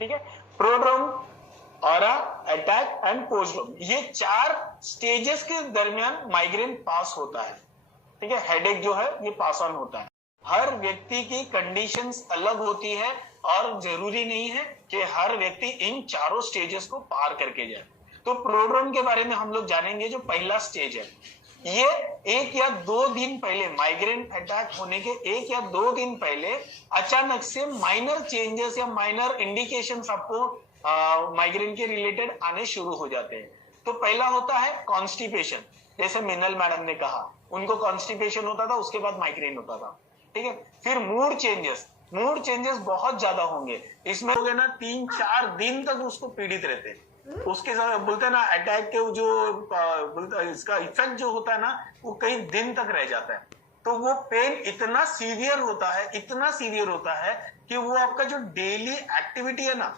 ठीक है। Prodrome, aura, attack and पोस्ट्रोम, ये 4 स्टेजेस के दरमियान माइग्रेन पास होता है। ठीक है, हेडेक जो है ये पास ऑन होता है। हर व्यक्ति की कंडीशंस अलग होती है और जरूरी नहीं है कि हर व्यक्ति इन चारों स्टेजेस को पार करके जाए। तो प्रोड्रोम के बारे में हम लोग जानेंगे, जो पहला स्टेज है। ये 1 या 2 दिन पहले, माइग्रेन अटैक होने के 1 या 2 दिन पहले अचानक से माइनर चेंजेस या माइनर इंडिकेशंस आपको माइग्रेन के रिलेटेड आने शुरू हो जाते हैं। तो पहला होता है कॉन्स्टिपेशन, जैसे मिनल मैडम ने कहा, उनको कॉन्स्टिपेशन होता था, उसके बाद माइग्रेन होता था। ठीक है। फिर मूड चेंजेस बहुत ज्यादा होंगे, इसमें हो गए ना 3-4 दिन तक उसको पीड़ित रहते हैं। उसके साथ बोलते हैं ना, अटैक के जो इसका इफेक्ट जो होता है ना, वो कई दिन तक रह जाता है। तो वो पेन इतना सीवियर होता है कि वो आपका जो डेली एक्टिविटी है ना,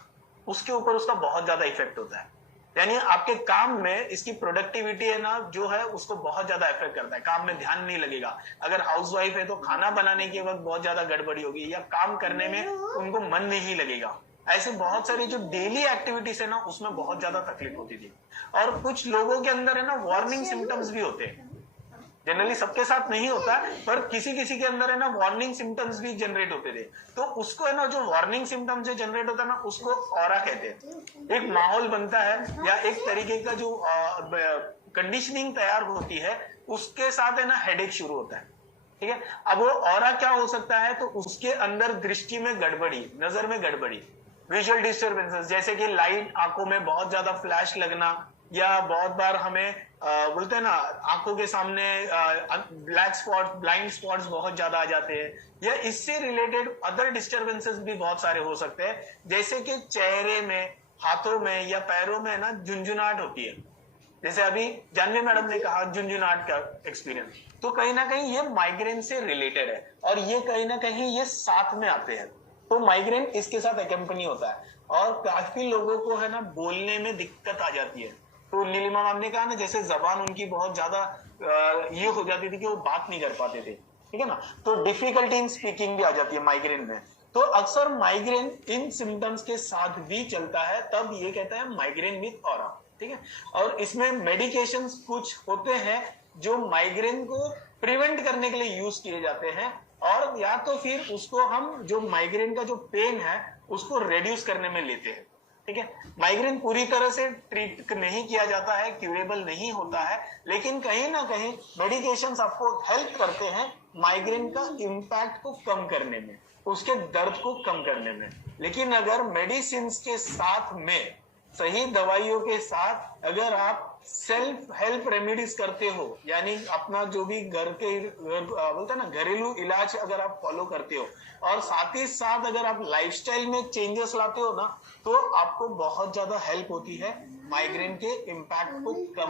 उसके ऊपर उसका बहुत ज्यादा इफेक्ट होता है। यानी आपके काम में इसकी प्रोडक्टिविटी है ना, जो है उसको बहुत ज्यादा इफेक्ट करता है। काम में ध्यान नहीं लगेगा। अगर हाउसवाइफ है तो खाना बनाने के वक्त बहुत ज्यादा गड़बड़ी होगी, या काम करने में उनको मन नहीं लगेगा। ऐसे बहुत सारी जो डेली एक्टिविटीज है ना, उसमें बहुत ज्यादा तकलीफ होती थी। और कुछ लोगों के अंदर है ना वार्निंग सिम्टम्स भी होते हैं। जनरली सबके साथ नहीं होता, पर किसी किसी के अंदर है ना वार्निंग सिम्टम्स भी जनरेट होते थे। तो उसको है ना, जो वार्निंग सिम्टम्स जो जनरेट होता है ना, उसको ऑरा कहते हैं। एक माहौल बनता है या एक तरीके का जो कंडीशनिंग तैयार होती है, उसके साथ है ना हेडेक शुरू होता है। ठीक है। अब वो ऑरा क्या हो सकता है, तो उसके अंदर दृष्टि में गड़बड़ी, नजर में गड़बड़ी, विजुअल डिस्टर्बेंसेस, जैसे कि लाइट आंखों में बहुत ज्यादा फ्लैश लगना, या बहुत बार हमें बोलते हैं ना आंखों के सामने ब्लैक स्पॉट, ब्लाइंड स्पॉट्स बहुत ज्यादा आ जाते हैं, या इससे रिलेटेड अदर डिस्टर्बेंसेस भी बहुत सारे हो सकते हैं, जैसे कि चेहरे में, हाथों में या पैरों में ना झुंझुनाहट होती है। जैसे अभी जानवी मैडम ने कहा झुंझुनाहट का एक्सपीरियंस, तो कहीं ना कहीं ये माइग्रेन से रिलेटेड है, और ये कहीं ना कहीं ये साथ में आते हैं। तो माइग्रेन इसके साथ अकम्पनी होता है। और काफी लोगों को है ना बोलने में दिक्कत आ जाती है। तो नीलिमा मैम ने कहा ना, जैसे जबान उनकी बहुत ज्यादा ये हो जाती थी कि वो बात नहीं कर पाते थे। ठीक है ना। तो डिफिकल्टी इन स्पीकिंग भी आ जाती है माइग्रेन में। तो अक्सर माइग्रेन इन सिम्टम्स के साथ भी चलता है, तब ये कहता है माइग्रेन विद ऑरा। ठीक है। और इसमें मेडिकेशंस कुछ होते हैं जो माइग्रेन को प्रिवेंट करने के लिए यूज किए जाते हैं, और या तो फिर उसको हम जो माइग्रेन का जो पेन है उसको रेड्यूस करने में लेते हैं। ठीक है। माइग्रेन पूरी तरह से ट्रीट नहीं किया जाता है, क्यूरेबल नहीं होता है, लेकिन कहीं ना कहीं मेडिकेशंस आपको हेल्प करते हैं माइग्रेन का इम्पैक्ट को कम करने में, उसके दर्द को कम करने में। लेकिन अगर मेडिसिन के साथ में, सही दवाइयों के साथ अगर आप सेल्फ हेल्प रेमेडीज करते हो, यानी अपना जो भी बोलते हैं ना घरेलू इलाज अगर आप फॉलो करते हो, और साथ ही साथ अगर आप लाइफस्टाइल में चेंजेस लाते हो ना, तो आपको बहुत ज्यादा हेल्प होती है माइग्रेन के इम्पैक्ट को कम